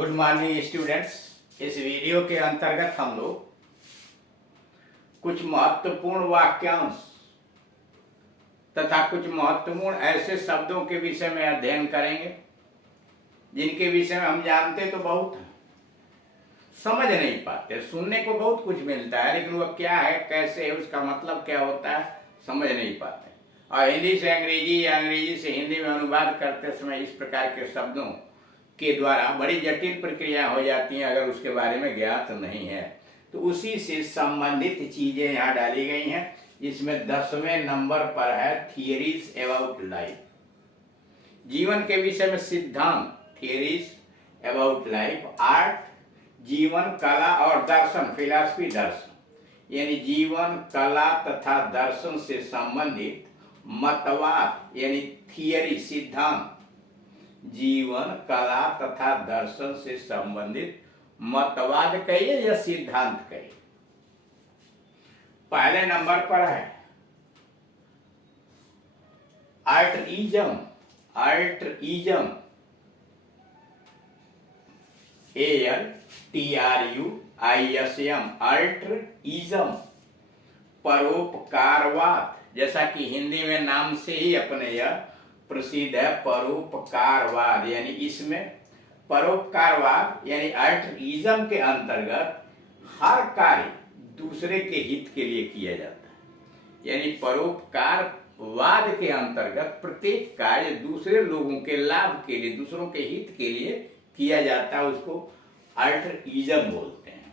Good morning students. इस video के अंतर्गत हम लोग कुछ महत्वपूर्ण वाक्यांश तथा कुछ महत्वपूर्ण ऐसे शब्दों के विषय में अध्ययन करेंगे जिनके विषय में हम जानते तो बहुत हैं, समझ नहीं पाते। सुनने को बहुत कुछ मिलता है लेकिन वह क्या है, कैसे है, उसका मतलब क्या होता है, समझ नहीं पाते। और हिंदी से अंग्रेजी या अंग्रेजी से हिंदी में अनुवाद करते समय इस प्रकार के शब्दों के द्वारा बड़ी जटिल प्रक्रिया हो जाती हैं अगर उसके बारे में ज्ञात नहीं है। तो उसी से संबंधित चीजें यहाँ डाली गई हैं। इसमें 10वें नंबर पर है थियरीज अबाउट लाइफ, जीवन के विषय में सिद्धांत, थियरीज अबाउट लाइफ। आर्ट, जीवन, कला और दर्शन, फिलॉसफी, दर्शन, यानी जीवन, कला तथा दर्शन से संबंधित मतवाद यानी थियरी, सिद्धांत, जीवन, कला तथा दर्शन से संबंधित मतवाद कहिए या सिद्धांत कहिए। पहले नंबर पर है अल्ट्रुइज्म, अल्ट्रुइज्म, ALTRUISM, अल्ट्रुइज्म, परोपकारवाद। जैसा कि हिंदी में नाम से ही अपने यह प्रसिद्ध है, परोपकारवाद। यानी इसमें परोपकारवाद यानी अल्ट्रुइज्म के अंतर्गत हर कार्य दूसरे के हित के लिए किया जाता है। यानी परोपकारवाद के अंतर्गत प्रत्येक कार्य दूसरे लोगों के लाभ के लिए, दूसरों के हित के लिए किया जाता है, उसको अल्ट्रुइज्म बोलते हैं।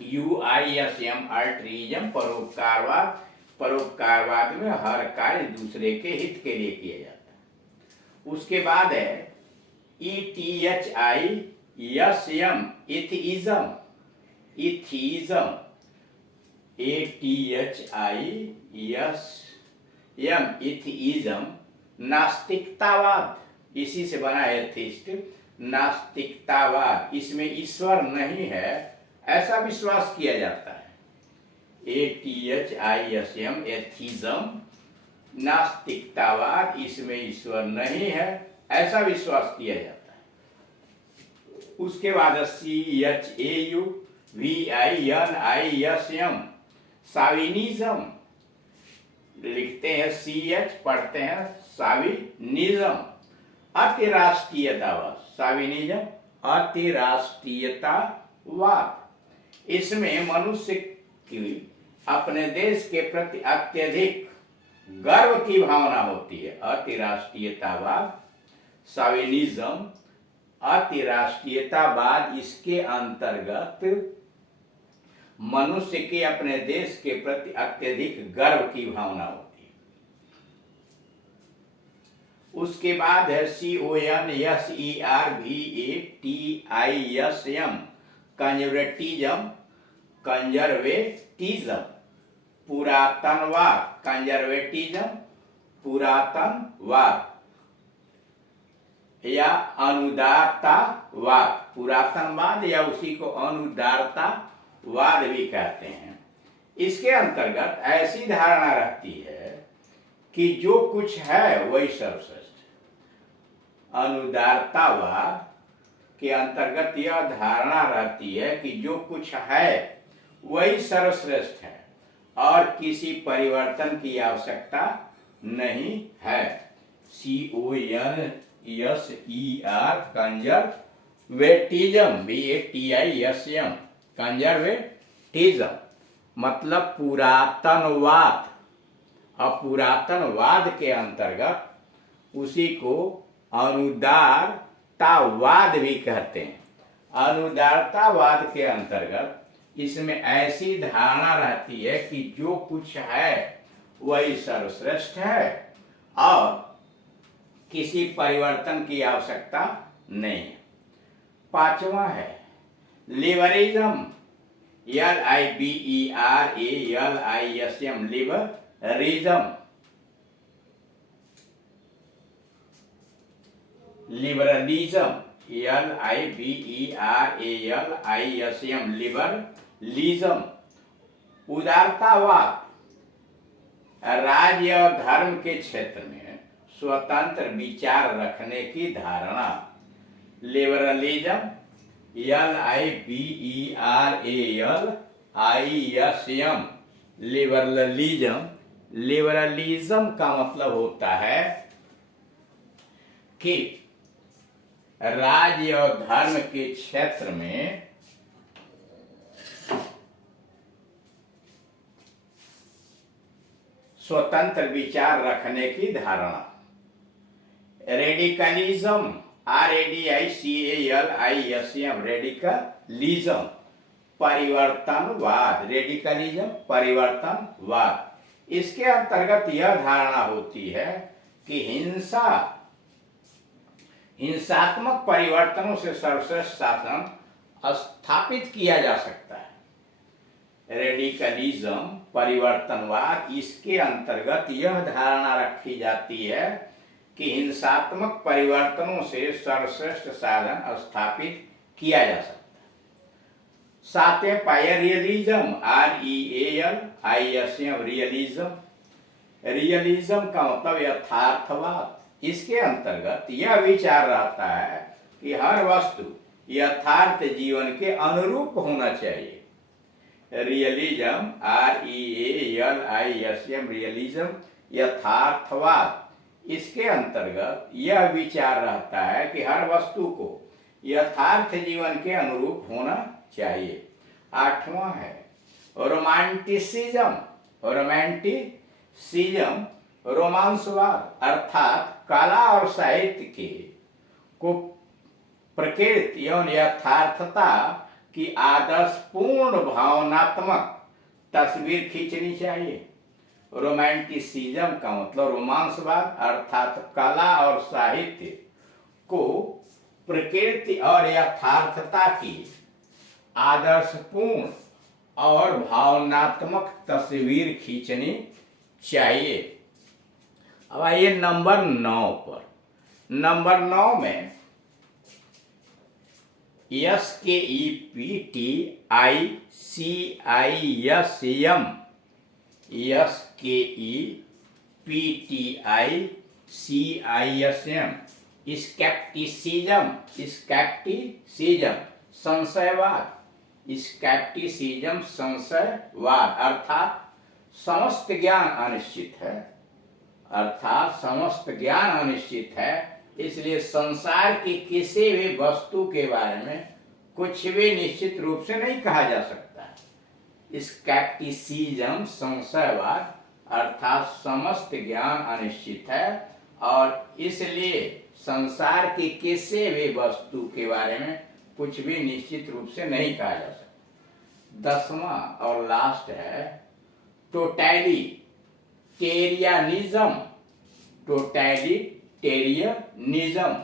ALTRUISM, altruism, परोपकारवाद। परोपकारवाद में हर कार्य दूसरे के हित के लिए किया जाता है। उसके बाद है ETHISM, एथिइज्म, एथिइज्म, ATHISM, एथिइज्म, नास्तिकतावाद। इसी से बना है एथिस्ट, नास्तिकतावाद। इसमें ईश्वर नहीं है ऐसा विश्वास किया जाता है। ATHISM, एथिज्म, नास्तिकतावाद, इसमें ईश्वर नहीं है ऐसा विश्वास किया जाता है। उसके बाद CHAUVINISM, साविनिज्म, लिखते हैं CH, पढ़ते हैं साविनिज्म, अतिराष्ट्रीयतावाद। साविनिज्म, अतिराष्ट्रीयतावाद। इसमें मनुष्य की अपने देश के प्रति अत्यधिक गर्व की भावना होती है। अतिराष्ट्रीयतावाद, साविनिज्म, अतिराष्ट्रीयतावाद, इसके अंतर्गत मनुष्य के अपने देश के प्रति अत्यधिक गर्व की भावना होती है। उसके बाद है CONSERVATISM, कंजर्वेटिज्म, कंजर्वेटिज्म, पुरातनवाद। कंजर्वेटिज्म, पुरातनवाद या अनुदारतावाद। पुरातनवाद या उसी को अनुदारतावाद भी कहते हैं। इसके अंतर्गत ऐसी धारणा रहती है कि जो कुछ है वही सर्वश्रेष्ठ है। अनुदारतावाद के अंतर्गत यह धारणा रहती है कि जो कुछ है वही सर्वश्रेष्ठ है और किसी परिवर्तन की आवश्यकता नहीं है। CONSER, कंजर्वेटिज्म, BATISM, कंजर्वेटिज्म मतलब पुरातनवाद। और पुरातनवाद के अंतर्गत उसी को अनुदारतावाद भी कहते हैं। अनुदारतावाद के अंतर्गत इसमें ऐसी धारणा रहती है कि जो कुछ है वही सर्वश्रेष्ठ है और किसी परिवर्तन की आवश्यकता नहीं है। पांचवा है liberalism, LIBERALISM, liberalism, liberalism, LIBERALISM, liberalism. उदारतावाद, राज्य और धर्म के क्षेत्र में स्वतंत्र विचार रखने की धारणा। Liberalism, LIBERALISM, liberalism. लिबरलिज्म का मतलब होता है कि राज्य और धर्म के क्षेत्र में स्वतंत्र विचार रखने की धारणा। रेडिकलिज्म, RADICALISM, रेडिकलिज्म परिवर्तनवाद। रेडिकलिज्म परिवर्तनवाद। इसके अंतर्गत यह धारणा होती है कि हिंसात्मक परिवर्तनों से सर्वश्रेष्ठ शासन स्थापित किया जा सकता है। रेडिकलिज्म परिवर्तनवाद, इसके अंतर्गत यह धारणा रखी जाती है कि हिंसात्मक परिवर्तनों से सर्वश्रेष्ठ साधन स्थापित किया जा सकता है। सातवें पाया रियलिज्म, REALISM, रियलिज्म। रियलिज्म का मतलब यथार्थवाद। इसके अंतर्गत यह विचार रहता है कि हर वस्तु यथार्थ जीवन के अनुरूप होना चाहिए। रियलिज्म, REALISM, रियलिज्म यथार्थवाद। इसके अंतर्गत यह विचार रहता है कि हर वस्तु को यथार्थ जीवन के अनुरूप होना चाहिए। आठवां है रोमांटिसिज्म। रोमांटिसिज्म रोमांसवाद, अर्थात कला और साहित्य को प्रकृति एवं यथार्थता की आदर्शपूर्ण भावनात्मक तस्वीर खींचनी चाहिए। रोमांटिसिज्म का मतलब रोमांसवाद, अर्थात कला और साहित्य को प्रकृति और यथार्थता की आदर्शपूर्ण और भावनात्मक तस्वीर खींचनी चाहिए। अब आइए नंबर 9 पर। नंबर 9 में SKEPTICISM, SKEPTICISM स्केप्टिसिज्म संशयवाद। स्केप्टिसिज्म संशयवाद, अर्थात समस्त ज्ञान अनिश्चित है। अर्थात समस्त ज्ञान अनिश्चित है, इसलिए संसार की किसी भी वस्तु के बारे में कुछ भी निश्चित रूप से नहीं कहा जा सकता। स्केप्टिसिज्म संशयवाद, अर्थात समस्त ज्ञान अनिश्चित है और इसलिए संसार की किसी भी वस्तु के बारे में कुछ भी निश्चित रूप से नहीं कहा जा सकता। 10वां और लास्ट है टोटैलिटेरियनिज्म। टोटैलिटेरियनिज्म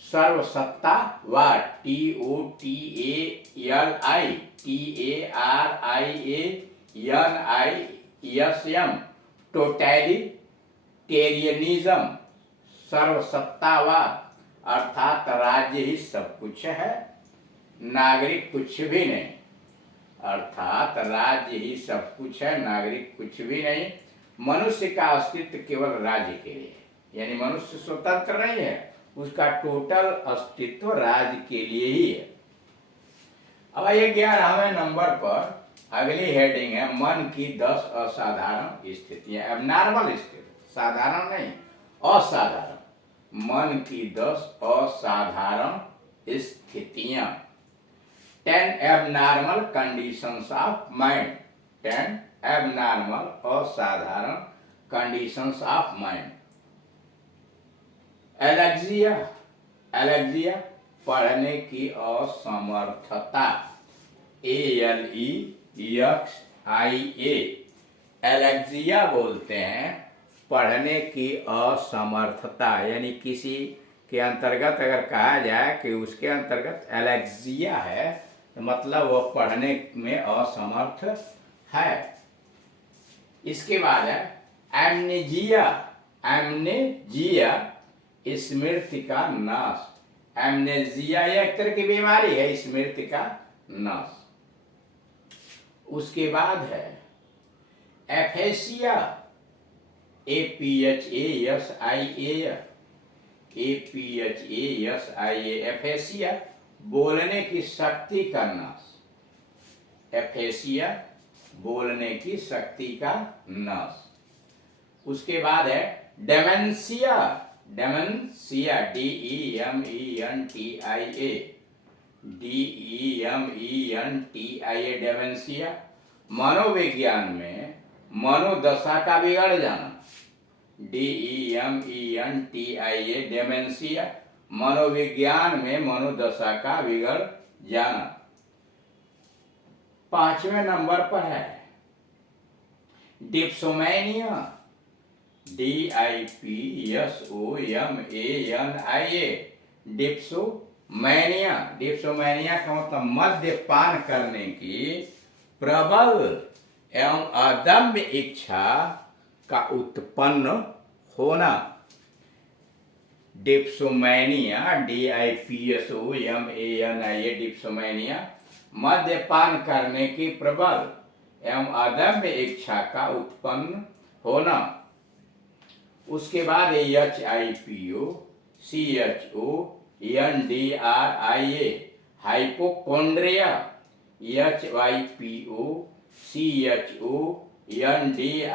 सर्वसत्तावाद। TOTALITARIANISM टोटैलिटेरियनिज्म सर्वसत्तावाद, अर्थात राज्य ही सब कुछ है, नागरिक कुछ भी नहीं। अर्थात राज्य ही सब कुछ है, नागरिक कुछ भी नहीं। मनुष्य का अस्तित्व केवल राज्य के लिए है, यानी मनुष्य स्वतंत्र नहीं है, उसका टोटल अस्तित्व राज्य के लिए ही है। अब आइए 11वें नंबर पर अगली हेडिंग है मन की 10 असाधारण स्थितियां। एबनॉर्मल स्थिति, साधारण नहीं, असाधारण। मन की 10 असाधारण स्थितियां। 10 abnormal conditions of mind. 10 abnormal असाधारण कंडीशंस ऑफ माइंड। एलेक्सिया पढ़ने की असमर्थता। ALEXIA एलेक्सिया बोलते हैं पढ़ने की असमर्थता, यानी किसी के अंतर्गत अगर कहा जाए कि उसके अंतर्गत एलेक्सिया है तो मतलब वो पढ़ने में असमर्थ है। इसके बाद है एमनेजिया। एमनेजिया स्मृति का नाश। एमनेजिया एक तरह की बीमारी है, स्मृति का नाश। उसके बाद है एफेसिया। APHASIA, APHASIA, एफेसिया बोलने की शक्ति का नाश, एफेसिया बोलने की शक्ति का नाश। उसके बाद है dementia, dementia DEMENTIA, DEMENTIA, dementia मनोविज्ञान में मनोदशा का बिगड़ जाना, DEMENTIA, डेमेंशिया मनोविज्ञान में मनोदशा का बिगड़ जाना। 5वें नंबर पर है डिप्सोमैनिया, DIPSOMANIA, डिप्सोमैनिया, डिप्सोमैनिया का मतलब मद्यपान करने की प्रबल एवं अदम्य इच्छा का उत्पन्न होना। डिप्सोमैनिया, DIPSOMANIA, डिप्सोमैनिया मद्यपान करने की प्रबल एवं अदम्य इच्छा का उत्पन्न होना। उसके बाद HIPOCHONDRIA, हाइपोकोंड्रिया, HIPOCHONDRIA,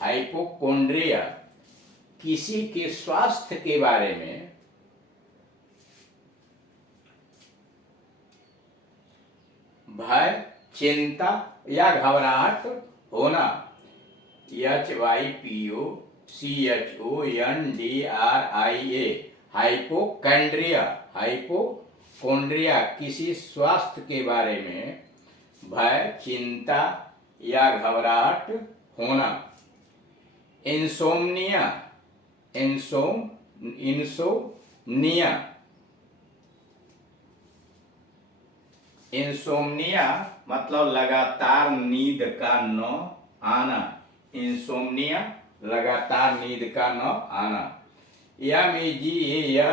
हाइपोकोंड्रिया किसी के स्वास्थ्य के बारे में भय, चिंता या घबराहट होना। HIPOCHONDRIA, हाइपोकैंड्रिया, हाइपोकोंड्रिया किसी स्वास्थ्य के बारे में भय, चिंता या घबराहट होना। इंसोम्निया, इंसोम्निया, इंसोम्निया मतलब लगातार नींद का न आना, इंसोम्निया लगातार नींद का न आना। MEGALOMANIA,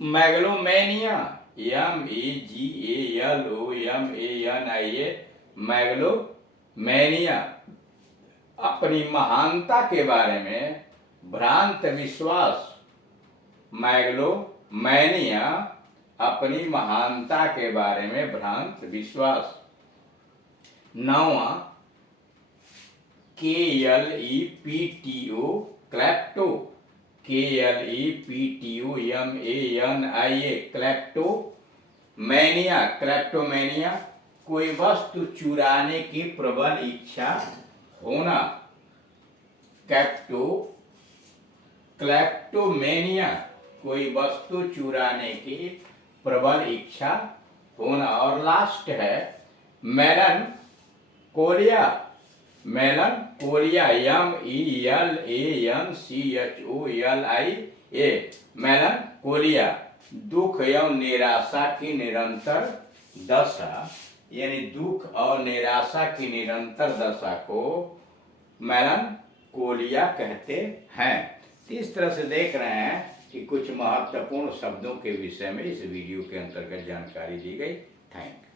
मैगलोमेनिया, MEGALOMANIA, मैगलोमेनिया अपनी महानता के बारे में भ्रांत विश्वास, मैगलोमेनिया अपनी महानता के बारे में भ्रांत विश्वास। 9वां KLEPTO, klepto, KLEPTOMANIA, kleptomania, kleptomania कोई वस्तु चुराने की प्रबल इच्छा होना। क्लेप्टोमेनिया कोई वस्तु चुराने की प्रबल इच्छा होना। और लास्ट है मेलनकोलिया, मेलनकोलिया, MELANCHOLIA, मेलनकोलिया दुख एवं निराशा की निरंतर दशा, यानी दुख और निराशा की निरंतर दशा को मेलनकोलिया कहते हैं। इस तरह से देख रहे हैं कि कुछ महत्वपूर्ण शब्दों के विषय में इस वीडियो के अंतर्गत जानकारी दी गई। Thank you.